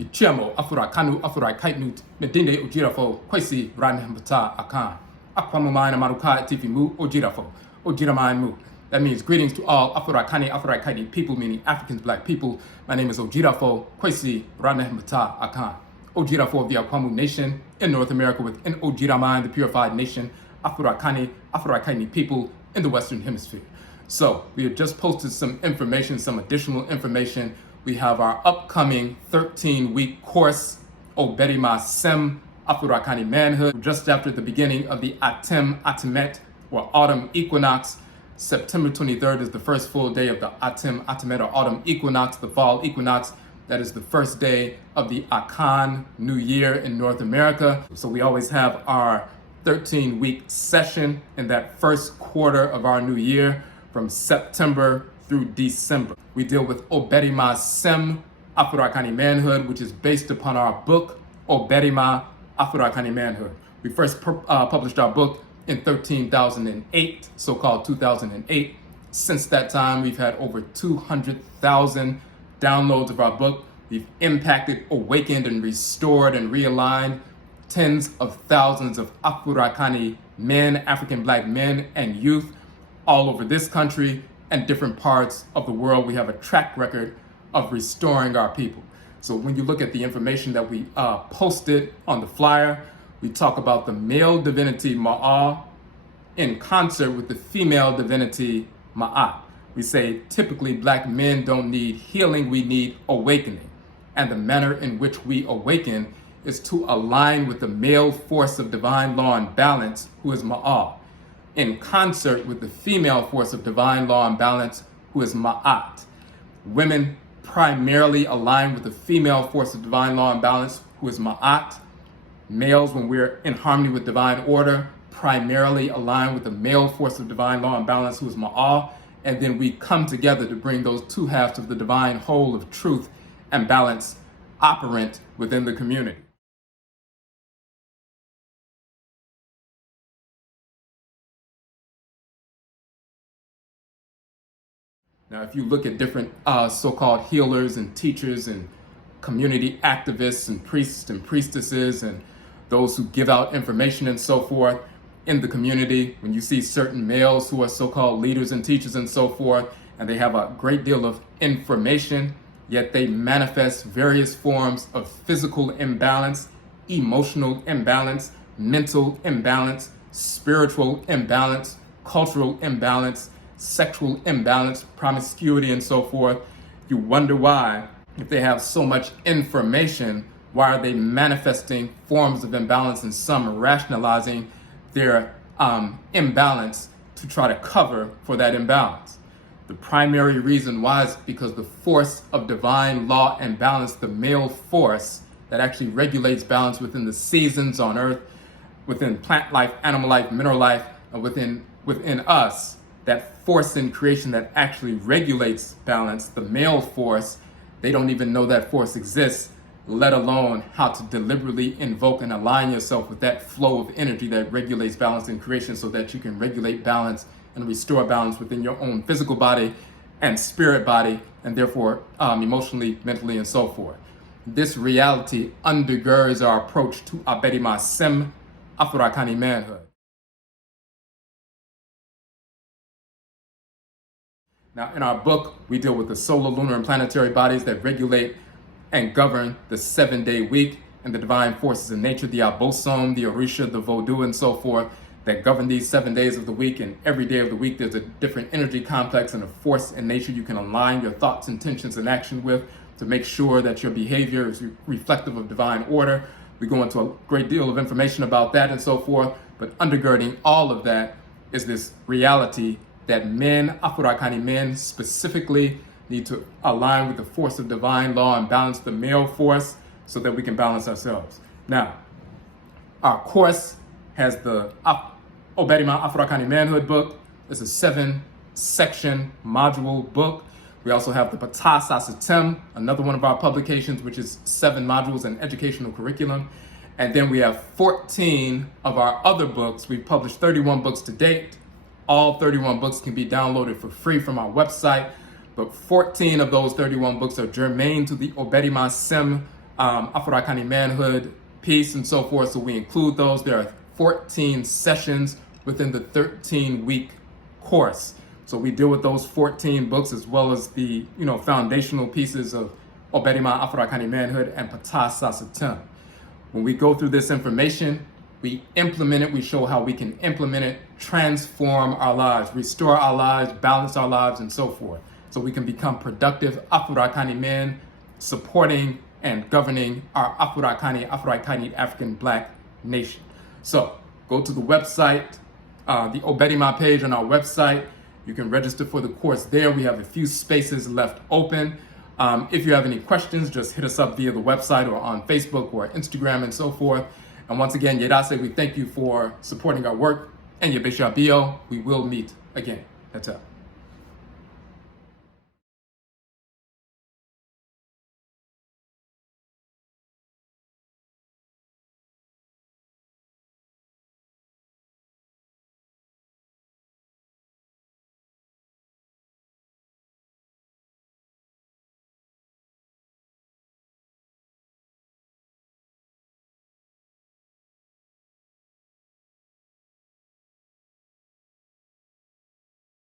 Ichiamo Afurakanu Afurakani Medinde Ojirafo Kwesi Ranhambata Akan Aquamamina Maruka Tifimu Ojirafo Mu. That means greetings to all Afurakani people, meaning Africans, black people. My name is Ojirafo Kwesi Ranhambata Akan. Ojirafo of the Akwamu Nation in North America within Ojiraman, the purified nation, Afurakani people in the Western Hemisphere. So we have just posted some information, some additional information. We have our upcoming 13-week course, OBARIMASEM, Afurakani Manhood, just after the beginning of the Atemet, or autumn equinox. September 23rd is the first full day of the Atemet, or autumn equinox, the fall equinox. That is the first day of the Akan New Year in North America. So we always have our 13-week session in that first quarter of our new year from September through December. We deal with OBARIMASEM, Afurakani Manhood, which is based upon our book, Obarima Afurakani Manhood. We first published our book in 2008, so-called 2008. Since that time, we've had over 200,000 downloads of our book. We've impacted, awakened, and restored and realigned tens of thousands of Afurakani men, African black men and youth all over this country and different parts of the world. We have a track record of restoring our people. So when you look at the information that we posted on the flyer, we talk about the male divinity Ma'a in concert with the female divinity Ma'at. We say typically black men don't need healing, we need awakening. And the manner in which we awaken is to align with the male force of divine law and balance, who is Ma'a, in concert with the female force of divine law and balance, who is Ma'at. Women primarily align with the female force of divine law and balance, who is Ma'at. Males, when we're in harmony with divine order, primarily align with the male force of divine law and balance, who is Ma'a. And then we come together to bring those two halves of the divine whole of truth and balance operant within the community. Now, if you look at different so-called healers and teachers and community activists and priests and priestesses and those who give out information and so forth in the community, when you see certain males who are so-called leaders and teachers and so forth, and they have a great deal of information, yet they manifest various forms of physical imbalance, emotional imbalance, mental imbalance, spiritual imbalance, cultural imbalance, sexual imbalance, promiscuity, and so forth. You wonder why, if they have so much information, why are they manifesting forms of imbalance and some rationalizing their imbalance to try to cover for that imbalance? The primary reason why is because the force of divine law and balance, the male force that actually regulates balance within the seasons on earth, within plant life, animal life, mineral life, and within us, that force in creation that actually regulates balance, the male force, they don't even know that force exists, let alone how to deliberately invoke and align yourself with that flow of energy that regulates balance in creation so that you can regulate balance and restore balance within your own physical body and spirit body, and therefore emotionally, mentally, and so forth. This reality undergirds our approach to OBARIMASEM, Afurakani Manhood. Now, in our book, we deal with the solar, lunar, and planetary bodies that regulate and govern the 7-day week and the divine forces in nature, the Abosom, the Orisha, the Vodou, and so forth, that govern these 7 days of the week. And every day of the week, there's a different energy complex and a force in nature you can align your thoughts, intentions, and action with to make sure that your behavior is reflective of divine order. We go into a great deal of information about that and so forth, but undergirding all of that is this reality that men, Afurakani men specifically, need to align with the force of divine law and balance the male force so that we can balance ourselves. Now, our course has the Obarima Afurakani Manhood book. It's a 7-section module book. We also have the Patas Asatem, another one of our publications, which is 7 modules and educational curriculum. And then we have 14 of our other books. We've published 31 books to date. All 31 books can be downloaded for free from our website, but 14 of those 31 books are germane to the OBARIMASEM Afurakani Manhood, Peace, and so forth. So we include those. There are 14 sessions within the 13-week course. So we deal with those 14 books as well as the foundational pieces of Obarima Afurakani Manhood and Patah Sasatem. When we go through this information, we implement it, we show how we can implement it, transform our lives, restore our lives, balance our lives, and so forth. So we can become productive Afurakani men, supporting and governing our Afurakani African Black nation. So go to the website, the Obarima page on our website. You can register for the course there. We have a few spaces left open. If you have any questions, just hit us up via the website or on Facebook or Instagram and so forth. And once again, Yedase, we thank you for supporting our work. And Yebesha Bio, we will meet again. That's it.